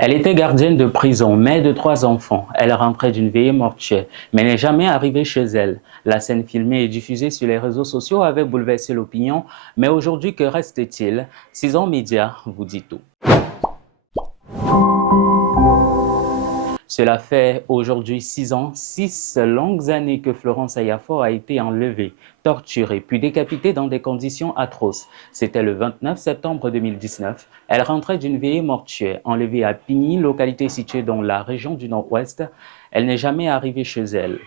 Elle était gardienne de prison, mère de 3 enfants. Elle rentrait d'une veillée mortuaire, mais n'est jamais arrivée chez elle. La scène filmée et diffusée sur les réseaux sociaux avait bouleversé l'opinion. Mais aujourd'hui, que reste-t-il? 6 ans Média vous dit tout. Cela fait aujourd'hui 6 ans, 6 longues années que Florence Ayafor a été enlevée, torturée, puis décapitée dans des conditions atroces. C'était le 29 septembre 2019. Elle rentrait d'une veillée mortuaire, enlevée à Pigny, localité située dans la région du Nord-Ouest. Elle n'est jamais arrivée chez elle.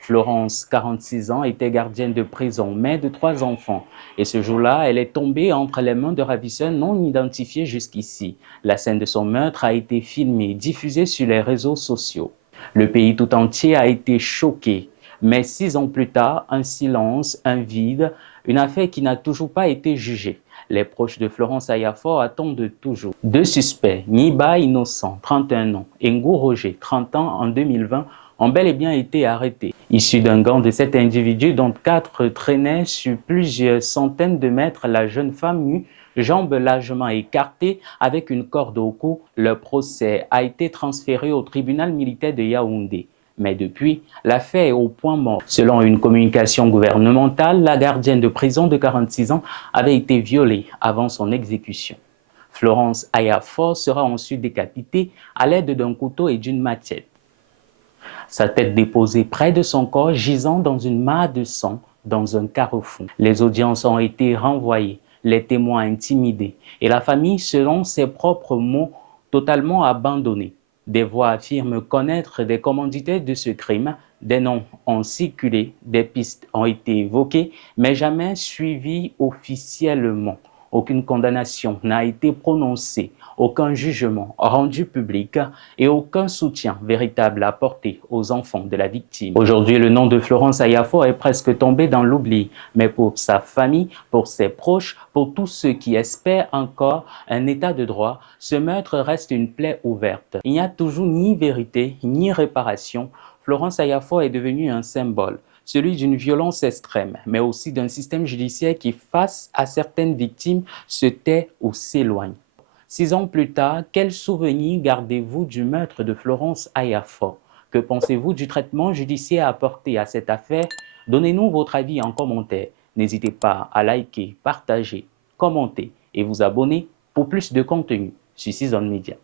Florence, 46 ans, était gardienne de prison, mère de 3 enfants. Et ce jour-là, elle est tombée entre les mains de ravisseurs non identifiés jusqu'ici. La scène de son meurtre a été filmée, diffusée sur les réseaux sociaux. Le pays tout entier a été choqué. Mais 6 ans plus tard, un silence, un vide, une affaire qui n'a toujours pas été jugée. Les proches de Florence Ayafor attendent toujours. 2 suspects, Niba Innocent, 31 ans, et Ngou Roger, 30 ans, en 2020, ont bel et bien été arrêtés. Issus d'un gang de 7 individus, dont 4 traînaient sur plusieurs centaines de mètres la jeune femme nue, jambes largement écartées, avec une corde au cou, leur procès a été transféré au tribunal militaire de Yaoundé. Mais depuis, l'affaire est au point mort. Selon une communication gouvernementale, la gardienne de prison de 46 ans avait été violée avant son exécution. Florence Ayafor sera ensuite décapitée à l'aide d'un couteau et d'une machette. Sa tête déposée près de son corps, gisant dans une mare de sang dans un carrefour. Les audiences ont été renvoyées, les témoins intimidés et la famille, selon ses propres mots, totalement abandonnée. Des voix affirment connaître des commanditaires de ce crime, des noms ont circulé, des pistes ont été évoquées, mais jamais suivies officiellement. Aucune condamnation n'a été prononcée, aucun jugement rendu public et aucun soutien véritable apporté aux enfants de la victime. Aujourd'hui, le nom de Florence Ayafor est presque tombé dans l'oubli, mais pour sa famille, pour ses proches, pour tous ceux qui espèrent encore un état de droit, ce meurtre reste une plaie ouverte. Il n'y a toujours ni vérité, ni réparation. Florence Ayafor est devenue un symbole, celui d'une violence extrême, mais aussi d'un système judiciaire qui, face à certaines victimes, se tait ou s'éloigne. 6 ans plus tard, quel souvenir gardez-vous du meurtre de Florence Ayafor? Que pensez-vous du traitement judiciaire apporté à cette affaire? Donnez-nous votre avis en commentaire. N'hésitez pas à liker, partager, commenter et vous abonner pour plus de contenu sur 6 Media.